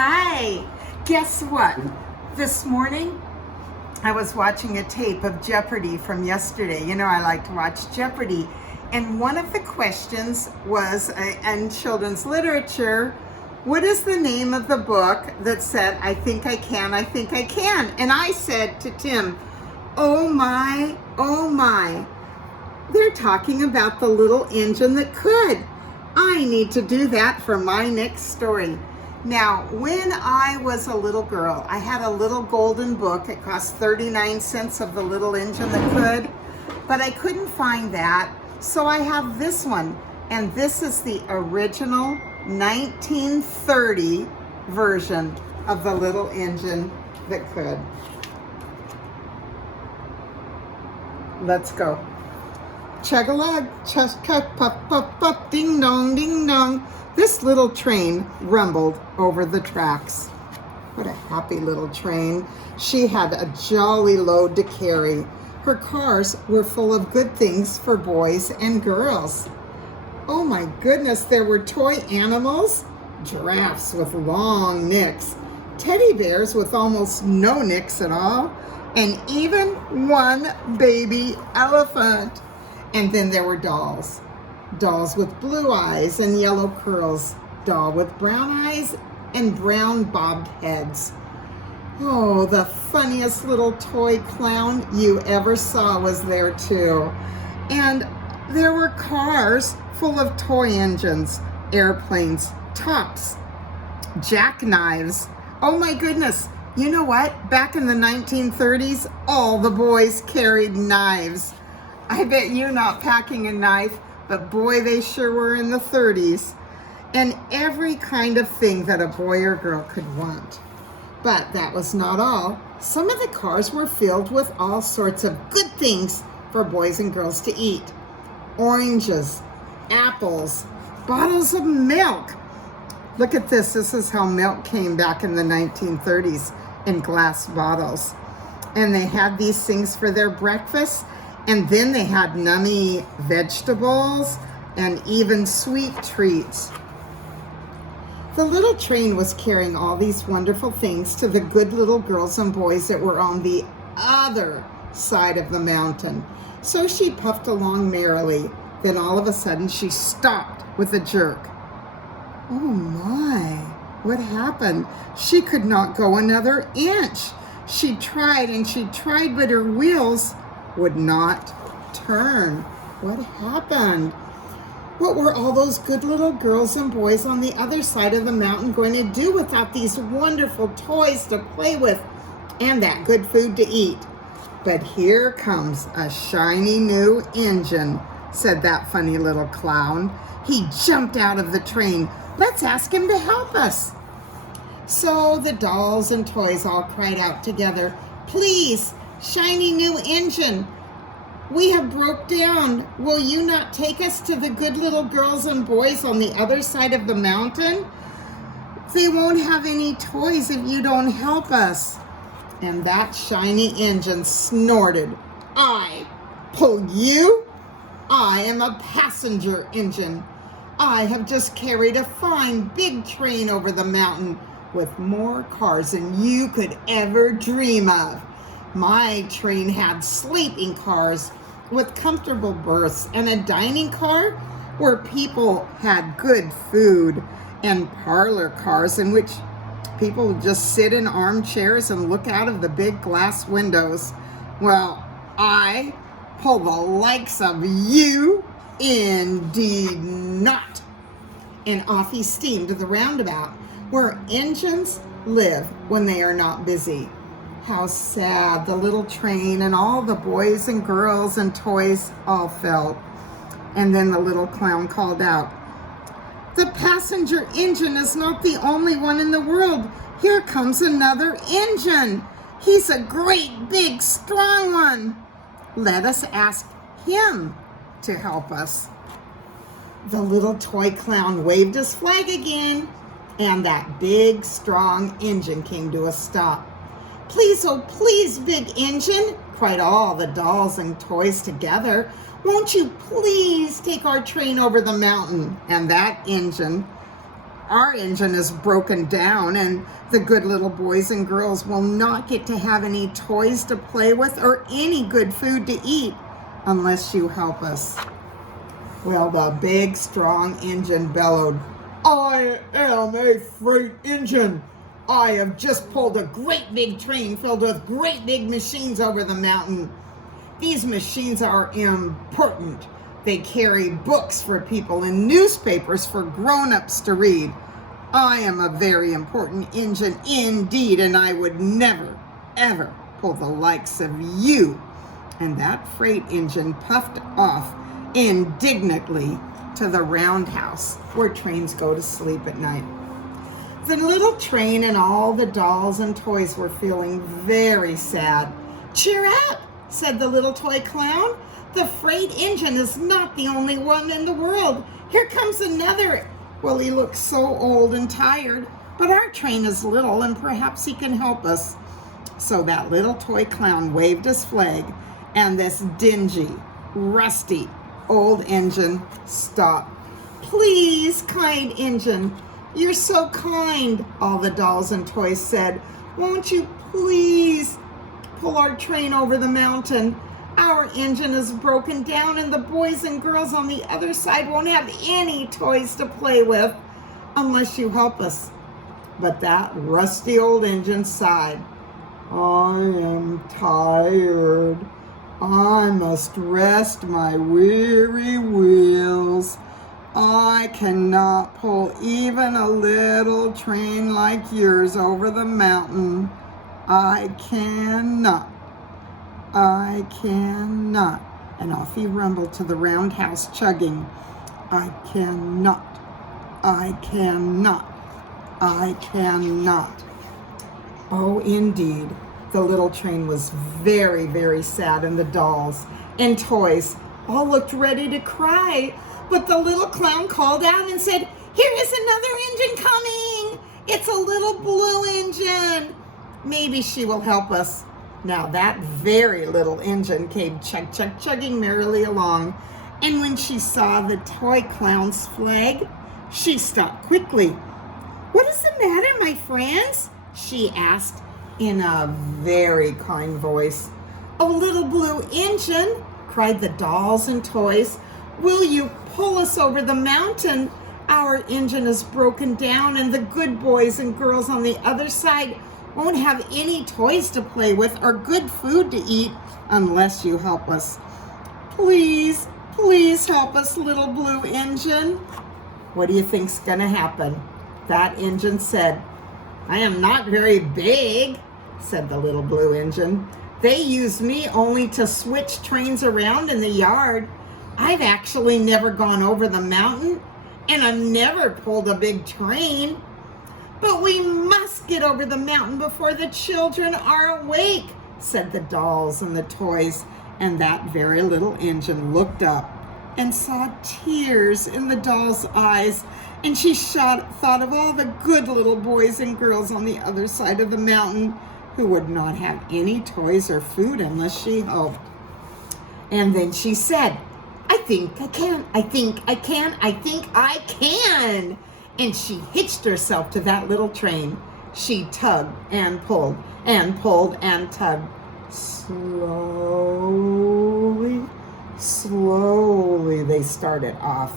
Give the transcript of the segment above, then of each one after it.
Hi. Guess what? This morning I was watching a tape of Jeopardy from yesterday. You know, I like to watch Jeopardy. And one of the questions was in children's literature, what is the name of the book that said, I think I can, I think I can? And I said to Tim, oh my, they're talking about the little engine that could. I need to do that for my next story. Now, when I was a little girl, I had a little golden book. It cost 39 cents of the little engine that could, but I couldn't find that. So I have this one, and this is the original 1930 version of the little engine that could. Let's go. Chug-a-lug, chug-chug, puff, puff, puff, ding-dong, ding-dong. This little train rumbled over the tracks. What a happy little train. She had a jolly load to carry. Her cars were full of good things for boys and girls. Oh my goodness, there were toy animals, giraffes with long necks, teddy bears with almost no necks at all, and even one baby elephant. And then there were dolls. Dolls with blue eyes and yellow curls. Doll with brown eyes and brown bobbed heads. Oh, the funniest little toy clown you ever saw was there too. And there were cars full of toy engines, airplanes, tops, jackknives. Oh my goodness. You know what? Back in the 1930s, all the boys carried knives. I bet you're not packing a knife, but boy, they sure were in the 30s. And every kind of thing that a boy or girl could want. But that was not all. Some of the cars were filled with all sorts of good things for boys and girls to eat. Oranges, apples, bottles of milk. Look at this. This is how milk came back in the 1930s in glass bottles. And they had these things for their breakfast. And then they had nummy vegetables and even sweet treats. The little train was carrying all these wonderful things to the good little girls and boys that were on the other side of the mountain. So she puffed along merrily. Then all of a sudden she stopped with a jerk. Oh my, what happened? She could not go another inch. She tried and she tried, but her wheels would not turn. What happened? What were all those good little girls and boys on the other side of the mountain going to do without these wonderful toys to play with and that good food to eat? But here comes a shiny new engine, said that funny little clown. He jumped out of the train. Let's ask him to help us. So the dolls and toys all cried out together, please, shiny new engine, we have broke down. Will you not take us to the good little girls and boys on the other side of the mountain? They won't have any toys if you don't help us. And that shiny engine snorted. I pull you? I am a passenger engine. I have just carried a fine big train over the mountain with more cars than you could ever dream of. My train had sleeping cars with comfortable berths and a dining car where people had good food, and parlor cars in which people would just sit in armchairs and look out of the big glass windows. Well, I pull the likes of you? Indeed not. And off he steamed to the roundabout where engines live when they are not busy. How sad the little train and all the boys and girls and toys all felt. And then the little clown called out, the passenger engine is not the only one in the world. Here comes another engine. He's a great, big, strong one. Let us ask him to help us. The little toy clown waved his flag again, and that big, strong engine came to a stop. Please, oh please, big engine, cried all the dolls and toys together. Won't you please take our train over the mountain? And that engine our engine is broken down and the good little boys and girls will not get to have any toys to play with or any good food to eat unless you help us." Well, the big, strong engine bellowed, "I am a freight engine. I have just pulled a great big train filled with great big machines over the mountain. These machines are important. They carry books for people and newspapers for grown-ups to read. I am a very important engine indeed, and I would never, ever pull the likes of you." And that freight engine puffed off indignantly to the roundhouse where trains go to sleep at night. The little train and all the dolls and toys were feeling very sad. "Cheer up," said the little toy clown. "The freight engine is not the only one in the world. Here comes another. Well, he looks so old and tired, but our train is little and perhaps he can help us." So that little toy clown waved his flag and this dingy, rusty, old engine stopped. "Please, kind engine, you're so kind," all the dolls and toys said. "Won't you please pull our train over the mountain? Our engine is broken down and the boys and girls on the other side won't have any toys to play with unless you help us." But that rusty old engine sighed. "I am tired. I must rest my weary wheels. I cannot pull even a little train like yours over the mountain. I cannot. I cannot." And off he rumbled to the roundhouse, chugging, "I cannot. I cannot. I cannot." Oh, indeed. The little train was very, very sad, and the dolls and toys all looked ready to cry. But the little clown called out and said, "Here is another engine coming. It's a little blue engine. Maybe she will help us." Now that very little engine came chugging merrily along. And when she saw the toy clown's flag, she stopped quickly. "What is the matter, my friends?" she asked in a very kind voice. "Oh, little blue engine," cried the dolls and toys, "will you pull us over the mountain? Our engine is broken down and the good boys and girls on the other side won't have any toys to play with or good food to eat unless you help us. Please, please help us, little blue engine." What do you think's gonna happen? That engine said, "I am not very big," said the little blue engine. "They use me only to switch trains around in the yard. I've actually never gone over the mountain, and I've never pulled a big train. But we must get over the mountain before the children are awake," said the dolls and the toys. And that very little engine looked up and saw tears in the doll's eyes, and she thought of all the good little boys and girls on the other side of the mountain who would not have any toys or food unless she helped. And then she said, "I think I can, I think I can, I think I can." And she hitched herself to that little train. She tugged and pulled and pulled and tugged. Slowly, slowly they started off.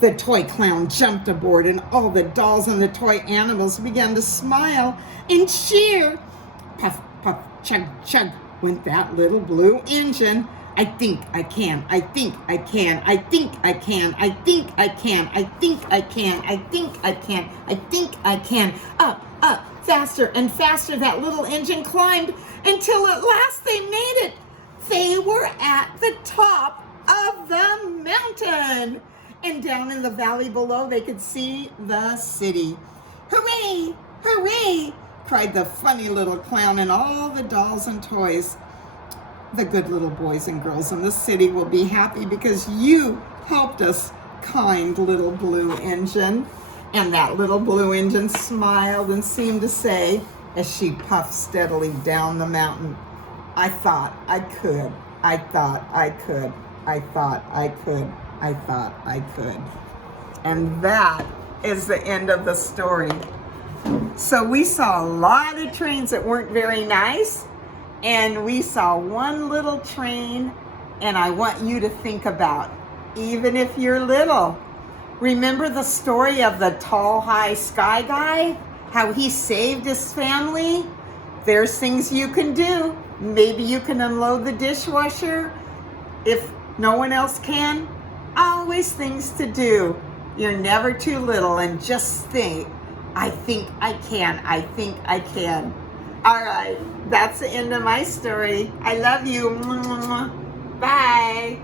The toy clown jumped aboard, and all the dolls and the toy animals began to smile and cheer. Puff, puff, chug, chug went that little blue engine. "I think I can, I think I can, I think I can, I think I can, I think I can, I think I can, I think I can." Up, up, faster and faster that little engine climbed until at last they made it. They were at the top of the mountain. And down in the valley below, they could see the city. "Hooray! Hooray!" cried the funny little clown and all the dolls and toys. The good little boys and girls in the city will be happy because you helped us, kind little blue engine. And that little blue engine smiled and seemed to say, as she puffed steadily down the mountain, "I thought I could. I thought I could. I thought I could. I thought I could." And that is the end of the story. So we saw a lot of trains that weren't very nice, and we saw one little train, and I want you to think about, even if you're little, remember the story of the tall, high sky guy? How he saved his family? There's things you can do. Maybe you can unload the dishwasher if no one else can. Always things to do. You're never too little, and just think, I think I can. I think I can. All right, that's the end of my story. I love you. Bye.